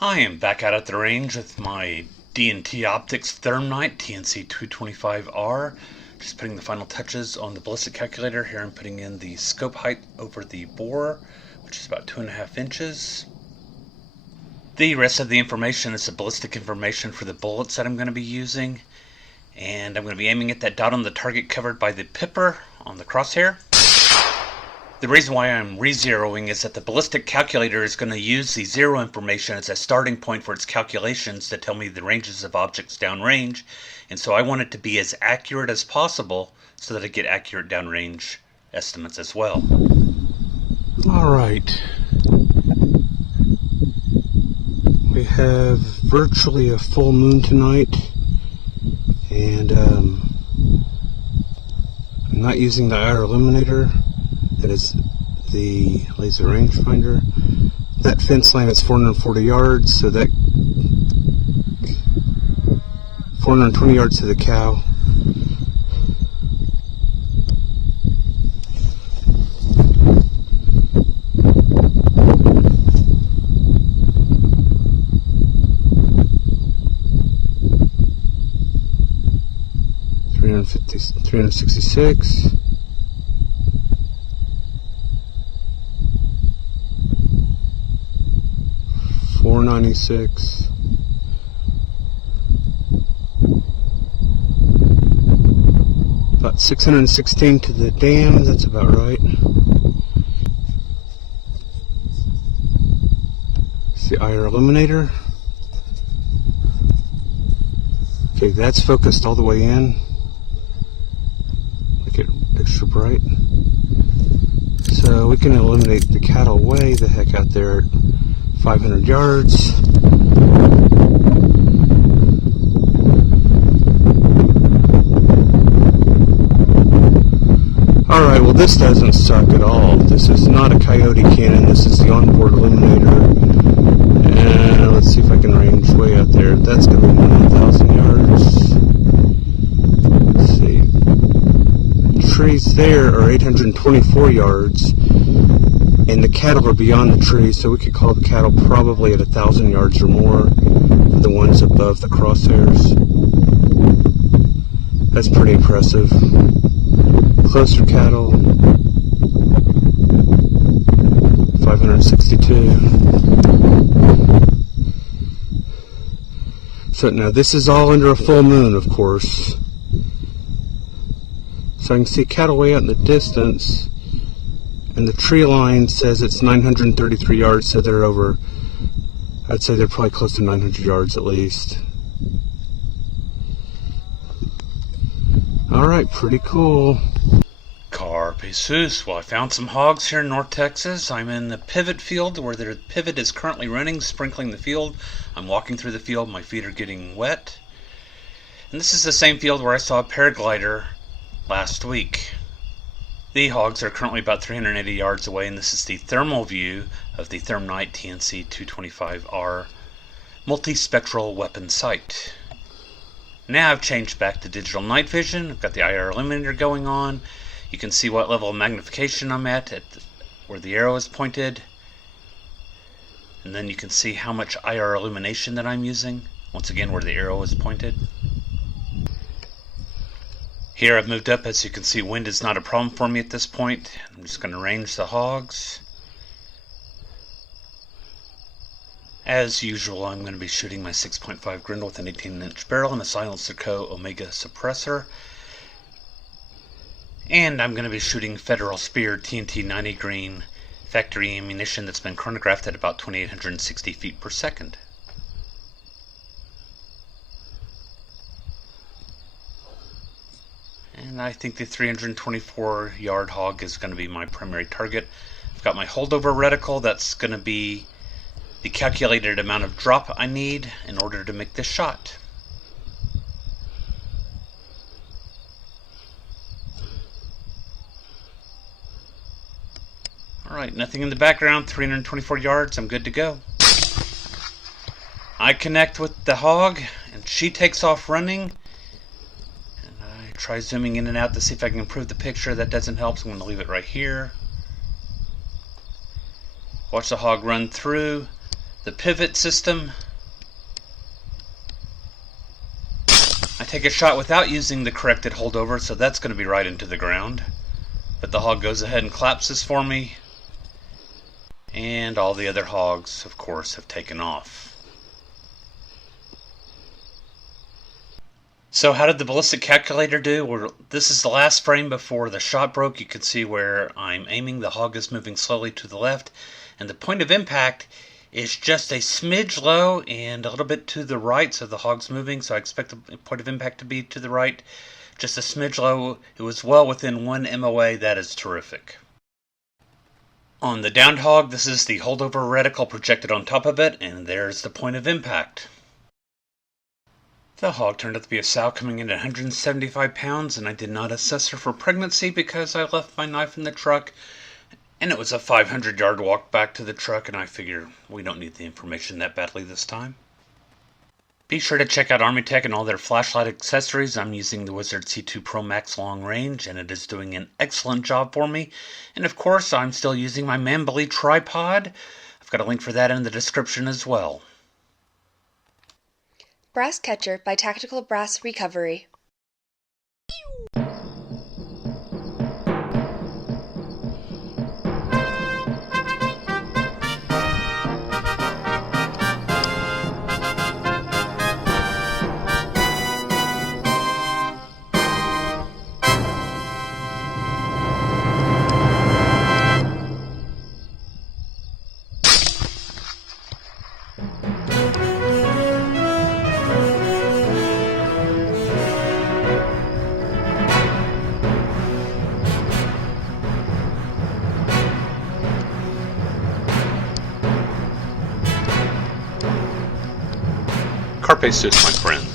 I am back out at the range with my DNT Optics ThermNight TNC225R. Just putting the final touches on the ballistic calculator. Here I'm putting in the scope height over the bore, which is about 2.5 inches. The rest of the information is the ballistic information for the bullets that I'm going to be using. And I'm going to be aiming at that dot on the target covered by the pipper on the crosshair. The reason why I'm re-zeroing is that the ballistic calculator is going to use the zero information as a starting point for its calculations to tell me the ranges of objects downrange, and so I want it to be as accurate as possible so that I get accurate downrange estimates as well. Alright. We have virtually a full moon tonight, and I'm not using the IR illuminator. That is the laser rangefinder. That fence line is 440 yards, so that 420 yards to the cow. $366. 496. About 616 to the dam, that's about right. It's the IR illuminator. Okay, that's focused all the way in. Make it extra bright. So we can illuminate the cattle way the heck out there at 500 yards. Alright, well this doesn't suck at all. This is not a coyote cannon, this is the onboard illuminator. And let's see if I can range way out there. That's going to be more than 1,000 yards. Let's see. The trees there are 824 yards. And the cattle are beyond the trees, so we could call the cattle probably at 1,000 yards or more for the ones above the crosshairs. That's pretty impressive. Closer cattle, 562. So now this is all under a full moon, of course. So I can see cattle way out in the distance. And the tree line says it's 933 yards, so they're over, I'd say they're probably close to 900 yards at least. Alright, pretty cool. Carpe Jesus. Well, I found some hogs here in North Texas. I'm in the pivot field where the pivot is currently running, sprinkling the field. I'm walking through the field, my feet are getting wet. And this is the same field where I saw a paraglider last week. The hogs are currently about 380 yards away, and this is the thermal view of the ThermNight TNC225R Multi-Spectral weapon sight. Now I've changed back to digital night vision. I've got the IR illuminator going on. You can see what level of magnification I'm at where the arrow is pointed. And then you can see how much IR illumination that I'm using, once again where the arrow is pointed. Here I've moved up. As you can see, wind is not a problem for me at this point. I'm just going to range the hogs. As usual, I'm going to be shooting my 6.5 Grendel with an 18-inch barrel and a Silencer Co. Omega suppressor. And I'm going to be shooting Federal Spear TNT 90 grain factory ammunition that's been chronographed at about 2,860 feet per second. And I think the 324 yard hog is going to be my primary target. I've got my holdover reticle. That's going to be the calculated amount of drop I need in order to make this shot. Alright, nothing in the background, 324 yards, I'm good to go. I connect with the hog, and she takes off running. Try zooming in and out to see if I can improve the picture. That doesn't help, so I'm going to leave it right here. Watch the hog run through. the pivot system. I take a shot without using the corrected holdover, so that's going to be right into the ground. But the hog goes ahead and collapses for me. And all the other hogs, of course, have taken off. So how did the ballistic calculator do? Well, this is the last frame before the shot broke. You can see where I'm aiming. The hog is moving slowly to the left. And the point of impact is just a smidge low and a little bit to the right. So the hog's moving, so I expect the point of impact to be to the right. Just a smidge low. It was well within 1 MOA. That is terrific. On the downed hog, this is the holdover reticle projected on top of it, and there's the point of impact. The hog turned out to be a sow coming in at 175 pounds, and I did not assess her for pregnancy because I left my knife in the truck, and it was a 500-yard walk back to the truck, and I figure we don't need the information that badly this time. Be sure to check out Army Tech and all their flashlight accessories. I'm using the Wizard C2 Pro Max long range, and it is doing an excellent job for me. And of course, I'm still using my Manbelly tripod. I've got a link for that in the description as well. Brass Catcher by Tactical Brass Recovery. Carpe sus, my friends.